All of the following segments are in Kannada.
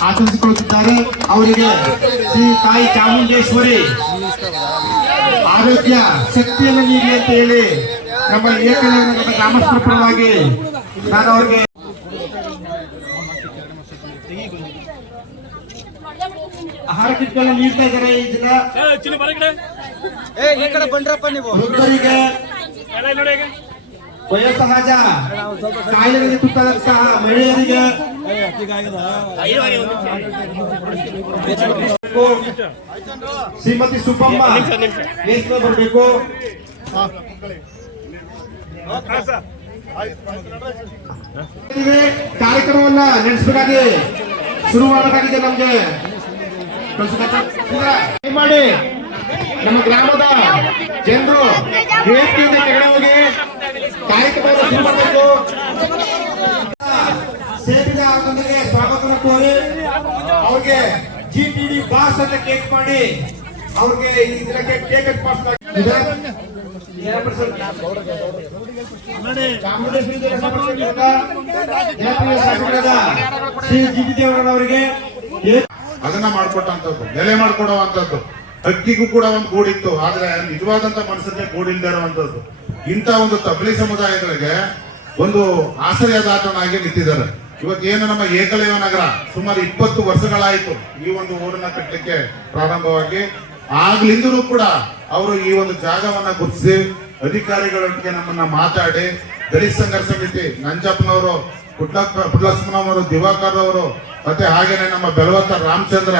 ಆಚರಿಸಿಕೊಳ್ಳುತ್ತಿದ್ದಾರೆ ಅವರಿಗೆ ಶ್ರೀ ತಾಯಿ ಚಾಮುಂಡೇಶ್ವರಿ ಆರೋಗ್ಯ ಶಕ್ತಿಯನ್ನು ನೀಡಿ ಅಂತ ಹೇಳಿ ನಮ್ಮ ಏಕಲವ್ಯ ಗ್ರಾಮಸ್ಥರ ಪರವಾಗಿ ನಾನು ಅವ್ರಿಗೆ ಆಹಾರ ಕಿಟ್ಗಳನ್ನ ನೀಡ್ತಾ ಇದ್ದಾರೆ ಈ ದಿನ. ಬಂದ್ರಪ್ಪ ನೀವು. ವೃದ್ಧರಿಗೆ ಎಲ್ಲ ಇಲ್ಲಿ ನೋಡಿ ಈಗ ವಯೋಸಹಜ ಕಾಯಿಲೆಗಳಿಗೆ ತುತ್ತಾದಂತಹ ಮಹಿಳೆಯರಿಗೆ ಶ್ರೀಮತಿ ಸುಬ್ಬಮ್ಮ ನೇತೃತ್ವ ಬರಬೇಕು. ಕಾರ್ಯಕ್ರಮವನ್ನ ನಡೆಸಬೇಕಾಗಿ ಶುರು ಮಾಡಬೇಕಾಗಿದೆ ನಮ್ಗೆ ಮಾಡಿ ನಮ್ಮ ಗ್ರಾಮದ ಜನರು ಕಾರ್ಯಕ್ರಮವನ್ನು ಶುರು ಮಾಡಬೇಕು ಸೇಬಿನ ಸ್ವಾಗತವನ್ನು ಕೋರಿ ಅವ್ರಿಗೆ ಜಿ ಟಿ ಬಾಸ್ ಅಂತ ಕೇಕ್ ಮಾಡಿ ಅವ್ರಿಗೆ ಈ ದಿನಕ್ಕೆ ಕೇಕ್ ಪಾಸ್ ಚಾಮುಂಡೇಶ್ವರಿ ಜನಪ್ರಿಯ ಶಾಸಕರಾದ ಶ್ರೀ ಜಿ ಟಿ ದೇವರವರಿಗೆ ಅದನ್ನ ಮಾಡ್ಕೊಟ್ಟಂತದ್ದು ನೆಲೆ ಮಾಡ್ಕೊಡುವಂತದ್ದು ಅಕ್ಕಿಗೂ ಕೂಡ ಒಂದು ಗೂಡಿತ್ತು ಆದ್ರೆ ನಿಜವಾದಂತ ಮನಸ್ಸನ್ನೇ ಗೂಡಿಲ್ದೇ ಇರುವಂತದ್ದು ಇಂಥ ಒಂದು ತಬ್ಲಿ ಸಮುದಾಯಗಳಿಗೆ ಒಂದು ಆಶ್ರಯದಾತನಾಗಿ ನಿಂತಿದ್ದಾರೆ. ಇವತ್ತೇನು ನಮ್ಮ ಏಕಲೈವ ನಗರ? ಸುಮಾರು ಇಪ್ಪತ್ತು ವರ್ಷಗಳಾಯಿತು ಈ ಒಂದು ಊರನ್ನ ಕಟ್ಟಲಿಕ್ಕೆ ಪ್ರಾರಂಭವಾಗಿ. ಆಗ್ಲಿಂದಲೂ ಕೂಡ ಅವರು ಈ ಒಂದು ಜಾಗವನ್ನ ಗುರುತಿಸಿ ಅಧಿಕಾರಿಗಳೊಟ್ಟಿಗೆ ನಮ್ಮನ್ನ ಮಾತಾಡಿ, ದಲಿತ ಸಂಘರ್ಷ ಸಮಿತಿ, ನಂಜಪ್ಪನವರು ಪುಟ್ಲಸ್ಮನವರು ದಿವಾಕರ್ ಅವರು ಮತ್ತೆ ಹಾಗೇನೆ ನಮ್ಮ ಬೆಳವತ್ತ ರಾಮಚಂದ್ರ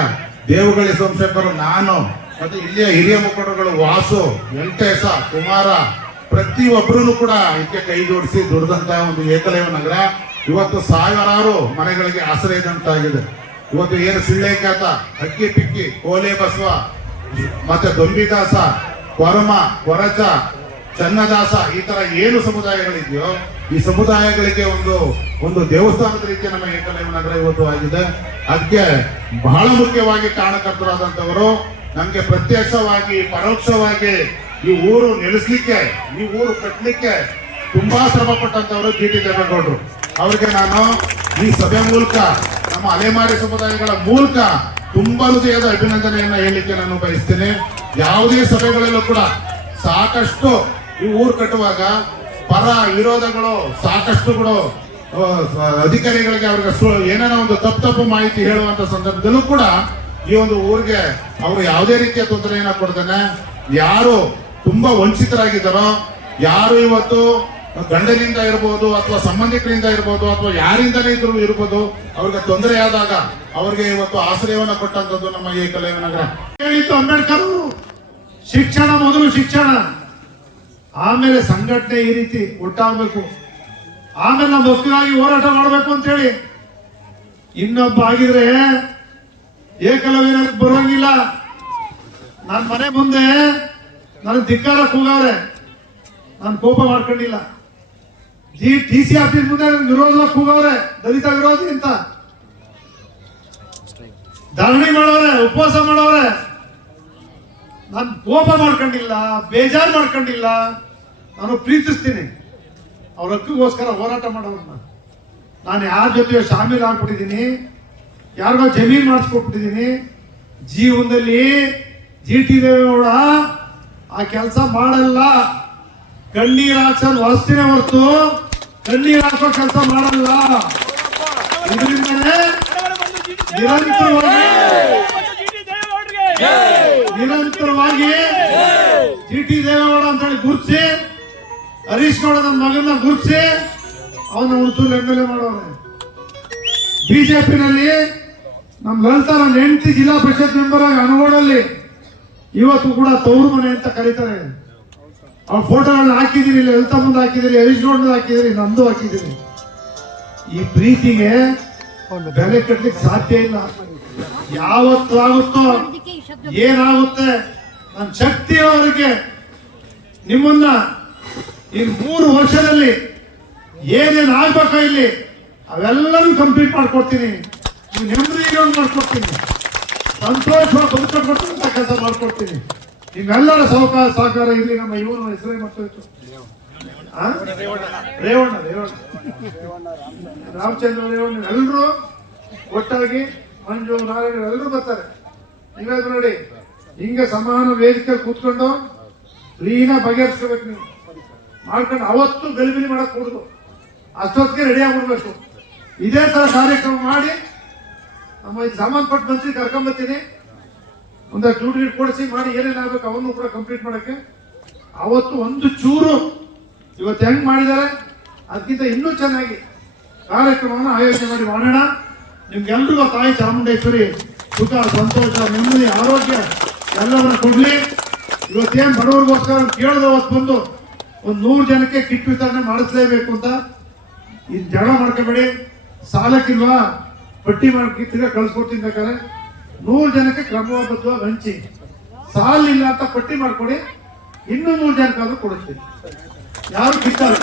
ದೇವುಗಳಿ ಸೋಮಶೇಖರ್, ನಾನು, ಮತ್ತೆ ಇಲ್ಲಿಯ ಹಿರಿಯ ಮುಖಂಡರುಗಳು ವಾಸು, ವೆಂಕಟೇಶ, ಕುಮಾರ ಪ್ರತಿಯೊಬ್ಬರೂ ಕೂಡ ಇದಕ್ಕೆ ಕೈ ಜೋಡಿಸಿ ದುಡಿದಂತ ಒಂದು ಏಕಲೈವ ನಗರ. ಇವತ್ತು ಸಾವಿರಾರು ಮನೆಗಳಿಗೆ ಆಶ್ರಯದಂತಾಗಿದೆ ಇವತ್ತು ಏನು ಸಿಳ್ಳೆಕಾತ ಅಕ್ಕಿ ಪಿಕ್ಕಿ, ಕೋಲೆ ಬಸವ, ಮತ್ತೆ ದೊಂಬಿದಾಸ, ಕೊರಮ, ಕೊರಚ, ಚನ್ನದಾಸ, ಈ ತರ ಏನು ಸಮುದಾಯಗಳಿದೆಯೋ, ಈ ಸಮುದಾಯಗಳಿಗೆ ಒಂದು ಒಂದು ದೇವಸ್ಥಾನದ ರೀತಿಯ ನಮ್ಮ ಏಕಲೈವ ನಗರ ಇವತ್ತು ಆಗಿದೆ. ಅದಕ್ಕೆ ಬಹಳ ಮುಖ್ಯವಾಗಿ ಕಾರಣಕರ್ತರಾದಂಥವರು ನಮಗೆ ಪ್ರತ್ಯಕ್ಷವಾಗಿ, ಪರೋಕ್ಷವಾಗಿ ಈ ಊರು ನೆಲೆಸ್ಲಿಕ್ಕೆ ಈ ಊರು ಕಟ್ಟಲಿಕ್ಕೆ ತುಂಬಾ ಶ್ರಮ ಪಟ್ಟಂತವರು ಜಿ ಟಿ ದೇವೇಗೌಡರು. ಅವರಿಗೆ ನಾನು ಈ ಸಭೆ ಮೂಲಕ, ನಮ್ಮ ಅಲೆಮಾರಿ ಸಮುದಾಯಗಳ ಮೂಲಕ ತುಂಬಾ ಹೃದಯದ ಅಭಿನಂದನೆಯನ್ನ ಹೇಳಲಿಕ್ಕೆ ನಾನು ಬಯಸ್ತೇನೆ. ಯಾವುದೇ ಸಭೆಗಳಲ್ಲೂ ಕೂಡ ಸಾಕಷ್ಟು ಈ ಊರು ಕಟ್ಟುವಾಗ ಪರ ವಿರೋಧಗಳು ಸಾಕಷ್ಟು ಕೂಡ ಅಧಿಕಾರಿಗಳಿಗೆ ಅವ್ರಿಗೆ ಏನೇನೋ ಒಂದು ತಪ್ಪು ತಪ್ಪು ಮಾಹಿತಿ ಹೇಳುವಂತ ಸಂದರ್ಭದಲ್ಲೂ ಕೂಡ ಈ ಒಂದು ಊರಿಗೆ ಅವರು ಯಾವುದೇ ರೀತಿಯ ತೊಂದರೆಯನ್ನು ಕೊಡ್ತಾನೆ. ಯಾರು ತುಂಬಾ ವಂಚಿತರಾಗಿದ್ದಾರೋ, ಯಾರು ಇವತ್ತು ಗಂಡನಿಂದ ಇರ್ಬೋದು ಅಥವಾ ಸಂಬಂಧಿಕರಿಂದ ಇರ್ಬೋದು ಅಥವಾ ಯಾರಿಂದನೇ ಇದ್ರು ಇರ್ಬೋದು, ಅವ್ರಿಗೆ ತೊಂದರೆ ಆದಾಗ ಅವ್ರಿಗೆ ಇವತ್ತು ಆಶ್ರಯವನ್ನ ಕೊಟ್ಟಂತದ್ದು ನಮ್ಮ ಈ ನಗರ ಹೇಳಿತ್ತು ಅಂಬೇಡ್ಕರ್, ಶಿಕ್ಷಣ ಮೊದಲು ಶಿಕ್ಷಣ. ಆಮೇಲೆ ಸಂಘಟನೆ ಈ ರೀತಿ ಒಟ್ಟಾಗಬೇಕು ಆಮೇಲೆ ನಮ್ಮ ಹಕ್ಕಿಗಾಗಿ ಹೋರಾಟ ಮಾಡಬೇಕು ಅಂತ ಹೇಳಿ ಇನ್ನೊಬ್ಬ ಆಗಿದ್ರೆ ಏಕಲವ್ಯನ ಬರೋಂಗಿಲ್ಲ. ನನ್ನ ಮನೆ ಮುಂದೆ ನನ್ನ ಧಿಕ್ಕಾರ ಕೂಗವ್ರೆ ನಾನು ಕೋಪ ಮಾಡ್ಕೊಂಡಿಲ್ಲ. ಜಿ ಟಿ ಸಿ ಆಫೀಸ್ ಮುಂದೆ ನನ್ ವಿರೋಧ ಕೂಗವ್ರೆ ದಲಿತ ವಿರೋಧಿ ಅಂತ. ಧರಣಿ ಮಾಡೋರೆ, ಉಪವಾಸ ಮಾಡೋರೆ. ನಾನು ಕೋಪ ಮಾಡ್ಕೊಂಡಿಲ್ಲ, ಬೇಜಾರು ಮಾಡ್ಕೊಂಡಿಲ್ಲ. ನಾನು ಪ್ರೀತಿಸ್ತೀನಿ. ಅವ್ರ ಹಕ್ಕಿಗೋಸ್ಕರ ಹೋರಾಟ ಮಾಡೋರನ್ನ ನಾನು ಯಾರ ಜೊತೆ ಶಾಮೀಲ್ ಆಗ್ಬಿಟ್ಟಿದ್ದೀನಿ. ಯಾರಿಗೋ ಜಮೀನು ಮಾಡಿಸ್ಕೊಟ್ಬಿಟ್ಟಿದ್ದೀನಿ. ಜೀವನದಲ್ಲಿ ಜಿ ಟಿ ದೇವೇಗೌಡ ಆ ಕೆಲಸ ಮಾಡಲ್ಲ. ಕಣ್ಣೀರ್ ಹಾಕ್ಸೋದು ಹೊಸ್ತಿನೇ ಹೊರತು ಕಣ್ಣೀರ್ ಹಾಕೋ ಕೆಲಸ ಮಾಡಲ್ಲ. ಇದರಿಂದಲೇ ನಿರಂತರವಾಗಿ ನಿರಂತರವಾಗಿ ಜಿ ಟಿ ದೇವೇಗೌಡ ಅಂತ ಹೇಳಿ ಗುರುತಿಸಿ ಹರೀಶ್ ಗೌಡ ನನ್ನ ಮಗನ ಗುರುತಿಸಿ ಅವನ ಹುಡುಸೂರು ಎಂ ಎಲ್ ಎ ಮಾಡೋರೆ ಬಿಜೆಪಿನಲ್ಲಿ ನಮ್ಮ ಲಲಿತಾ ನನ್ನ ಹೆಂಡತಿ ಜಿಲ್ಲಾ ಪರಿಷತ್ ಮೆಂಬರ್ ಆಗಿ ಅನುಗೋಡಲ್ಲಿ ಇವತ್ತು ಕೂಡ ತವರು ಮನೆ ಅಂತ ಕರೀತಾರೆ. ಆ ಫೋಟೋಗಳನ್ನ ಹಾಕಿದಿರಿ ಲಲಿತಾ ಮುಂದೆ ಹಾಕಿದಿರಿ ಹರೀಶ್ ಗೌಡ ಹಾಕಿದಿರಿ ನಮ್ದು ಹಾಕಿದಿರಿ ಈ ಪ್ರೀತಿಗೆ ಬೆಲೆ ಕಟ್ಲಿಕ್ಕೆ ಸಾಧ್ಯ ಇಲ್ಲ. ಯಾವತ್ತು ಆಗುತ್ತೋ ಏನಾಗುತ್ತೆ ನನ್ನ ಶಕ್ತಿಯವರೆಗೆ ನಿಮ್ಮನ್ನ ಈ ಮೂರು ವರ್ಷದಲ್ಲಿ ಏನೇನು ಆಗ್ಬೇಕೋ ಇಲ್ಲಿ, ಅವೆಲ್ಲನೂ ಕಂಪ್ಲೀಟ್ ಮಾಡ್ಕೊಡ್ತೀನಿ. ನೀವು ನೆಮ್ಮದಿಗೆ ಮಾಡ್ಕೊಡ್ತೀನಿ. ಸಂತೋಷವಾಗಿ ಬದುಕಬೇಕಂತ ಕೆಲಸ ಮಾಡ್ಕೊಡ್ತೀನಿ. ನಿಮ್ಮೆಲ್ಲರ ಸಹಕಾರ ಸಹಕಾರ ಇಲ್ಲಿ ನಮ್ಮ ಇವನು ಹೆಸರೇ ಮರ್ತೋಯ್ತು ಆ? ರೇವಣ್ಣ ರೇವಣ್ಣ. ರಾಮಚಂದ್ರ ರೇವಣ್ಣ. ಎಲ್ಲರೂ ಒಟ್ಟಾಗಿ ಮಂಜು, ನಾರಾಯಣ ಎಲ್ಲರೂ ಬರ್ತಾರೆ. ಇವಾಗ ನೋಡಿ ಹಿಂಗೆ ಸಮಾನ ವೇದಿಕೆ ಕೂತ್ಕೊಂಡು ಕ್ಲೀನ ಬಗೆಹರಿಸ್ಕೋಬೇಕು ನೀವು. ಮಾಡ್ಕೊಂಡು ಅವತ್ತು ಗಲಿಬಿಲಿ ಮಾಡಕ್ ಕೂಡುದು. ಅಷ್ಟೊತ್ತಿಗೆ ರೆಡಿ ಆಗ್ಬಿಡ್ಬೇಕು. ಇದೇ ತರ ಕಾರ್ಯಕ್ರಮ ಮಾಡಿ ನಮ್ಮ ಇದು ಸಾಮಾನು ಪಟ್ಟು ಮಂತ್ರಿ ಕರ್ಕೊಂಬರ್ತೀನಿ ಒಂದು ಟೂ ಗೀಟ್ ಕೊಡಿಸಿ ಮಾಡಿ ಏನೇನು ಆಗ್ಬೇಕು ಅವನ್ನು ಕೂಡ ಕಂಪ್ಲೀಟ್ ಮಾಡೋಕ್ಕೆ. ಅವತ್ತು ಒಂದು ಚೂರು ಇವತ್ತು ಹೆಂಗ್ ಮಾಡಿದ್ದಾರೆ ಅದಕ್ಕಿಂತ ಇನ್ನೂ ಚೆನ್ನಾಗಿ ಕಾರ್ಯಕ್ರಮವನ್ನು ಆಯೋಜನೆ ಮಾಡಿ ಮಾಡೋಣ. ನಿಮ್ಗೆಲ್ರಿಗೂ ತಾಯಿ ಚಾಮುಂಡೇಶ್ವರಿ ಸುಖ, ಸಂತೋಷ, ನೆಮ್ಮದಿ, ಆರೋಗ್ಯ ಎಲ್ಲವನ್ನ ಕೊಡ್ಲಿ. ಇವತ್ತೇನ್ ಬಡವರಿಗೋಸ್ಕರ ಕೇಳಿದ ಅವತ್ತು ಬಂದು ಒಂದು ನೂರು ಜನಕ್ಕೆ ಕಿಟ್ ವಿತರಣೆ ಮಾಡಿಸ್ಲೇಬೇಕು ಅಂತ. ಇದು ಜಗಳ ಮಾಡ್ಕೋಬೇಡಿ. ಸಾಲಕ್ಕಿಲ್ವಾ? ಪಟ್ಟಿ ಮಾಡಿ ತಿರ್ಗಾ ಕಳ್ಸ್ಕೊಡ್ತೀನಿ ಬೇಕಾದ್ರೆ? ನೂರು ಜನಕ್ಕೆ ಕ್ರಮಬದ್ಧವಾಗಿ ಹಂಚಿ. ಸಾಲಿಲ್ಲ ಅಂತ ಪಟ್ಟಿ ಮಾಡ್ಕೊಡಿ, ಇನ್ನೂ ನೂರು ಜನಕ್ಕಾದ್ರೂ ಕೊಡುತ್ತೀನಿ ಯಾರು ಕಿತ್ತಲ್ಲ